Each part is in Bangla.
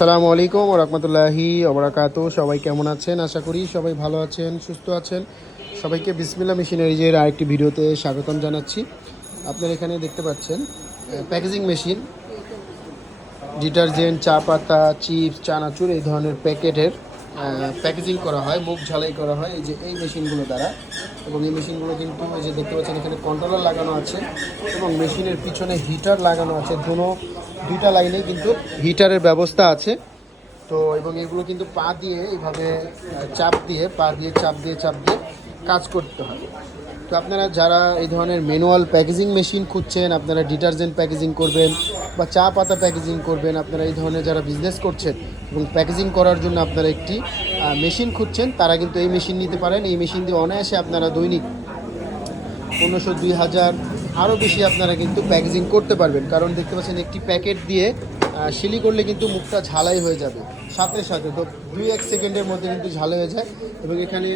আসসালামু আলাইকুম ওয়া রাহমাতুল্লাহি ওয়া বারাকাতুহু। সবাই কেমন আছেন? আশা করি সবাই ভালো আছেন, সুস্থ আছেন। সবাইকে বিসমিল্লাহ মেশিনারিজের আরেকটি ভিডিওতে স্বাগতম জানাচ্ছি। আপনারা এখানে দেখতে পাচ্ছেন প্যাকেজিং মেশিন, ডিটারজেন্ট, চা পাতা, চিপস, চানাচুর এই ধরনের প্যাকেটের প্যাকেজিং করা হয়, মুখ ঝালাই করা হয় এই যে এই মেশিনগুলো দ্বারা। এবং এই মেশিনগুলো কিন্তু এই যে দেখতে পাচ্ছেন এখানে কন্ট্রোলার লাগানো আছে এবং মেশিনের পিছনে হিটার লাগানো আছে। দুইটা লাইনেই কিন্তু হিটারের ব্যবস্থা আছে। তো এবং এগুলো কিন্তু পা দিয়ে এইভাবে চাপ দিয়ে কাজ করতে হয়। তো আপনারা যারা এই ধরনের ম্যানুয়াল প্যাকেজিং মেশিন খুঁজছেন, আপনারা ডিটারজেন্ট প্যাকেজিং করবেন বা চা পাতা প্যাকেজিং করবেন, আপনারা এই ধরনের যারা বিজনেস করছেন এবং প্যাকেজিং করার জন্য আপনারা একটি মেশিন খুঁজছেন, তারা কিন্তু এই মেশিন নিতে পারেন। এই মেশিন দিয়ে অনায়াসে আপনারা দৈনিক 1500-2000 আরও বেশি আপনারা কিন্তু প্যাকেজিং করতে পারবেন। কারণ দেখতে পাচ্ছেন একটি প্যাকেট দিয়ে শিলি করলে কিন্তু মুখটা ঝালাই হয়ে যাবে সাথে সাথে। তো 2-1 সেকেন্ডের মধ্যে কিন্তু ঝালাই হয়ে যায়। এবং এখানে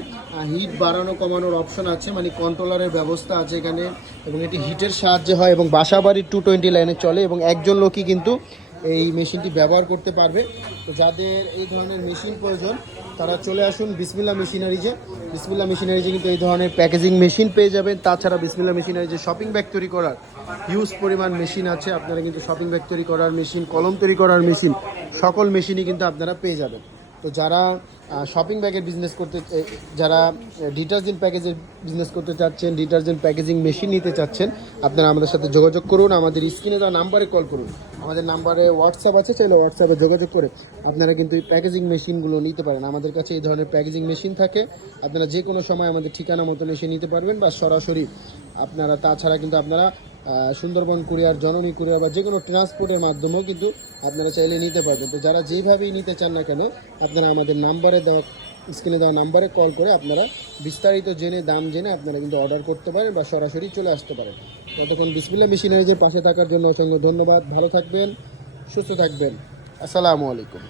হিট বাড়ানো কমানোর অপশন আছে, মানে কন্ট্রোলারের ব্যবস্থা আছে এখানে। এবং এটি হিটের সাহায্যে হয় এবং বাসাবাড়ির 220 লাইনে চলে এবং একজন লোকই কিন্তু এই মেশিনটি ব্যবহার করতে পারবে। তো যাদের এই ধরনের মেশিন প্রয়োজন তারা চলে আসুন বিসমিল্লাহ মেশিনারিজে। বিসমিল্লাহ মেশিনারিজে কিন্তু এই ধরনের প্যাকেজিং মেশিন পেয়ে যাবেন। তাছাড়া বিসমিল্লাহ মেশিনারিজে শপিং ব্যাগ তৈরি করার হিউজ পরিমাণ মেশিন আছে। আপনারা কিন্তু শপিং ব্যাগ তৈরি করার মেশিন, কলম তৈরি করার মেশিন, সকল মেশিনই কিন্তু আপনারা পেয়ে যাবেন। তো যারা শপিং ব্যাগের বিজনেস করতে, যারা ডিটারজেন্ট প্যাকেজের বিজনেস করতে চাচ্ছেন, ডিটারজেন্ট প্যাকেজিং মেশিন নিতে চাচ্ছেন, আপনারা আমাদের সাথে যোগাযোগ করুন। আমাদের স্ক্রিনে দেওয়া নাম্বারে কল করুন। আমাদের নাম্বারে হোয়াটসঅ্যাপ আছে, চাইলে হোয়াটসঅ্যাপে যোগাযোগ করে আপনারা কিন্তু এই প্যাকেজিং মেশিনগুলো নিতে পারেন। আমাদের কাছে এই ধরনের প্যাকেজিং মেশিন থাকে। আপনারা যে কোনো সময় আমাদের ঠিকানা মতন এসে নিতে পারবেন বা সরাসরি আপনারা, তাছাড়া কিন্তু আপনারা সুন্দরবন কুরিয়ার, জননী কুরিয়ার বা যে কোনো ট্রান্সপোর্টের মাধ্যমেও কিন্তু আপনারা চাইলে নিতে পারবেন। তো যারা যেইভাবেই নিতে চান না কেন, আপনারা আমাদের নাম্বারে দেওয়া, স্ক্রিনে দেওয়া নাম্বারে কল করে আপনারা বিস্তারিত জেনে, দাম জেনে আপনারা কিন্তু অর্ডার করতে পারেন বা সরাসরি চলে আসতে পারেন। ততক্ষণ বিসমিল্লাহ মেশিনারিজের পাশে থাকার জন্য অসংখ্য ধন্যবাদ। ভালো থাকবেন, সুস্থ থাকবেন। আসসালামু আলাইকুম।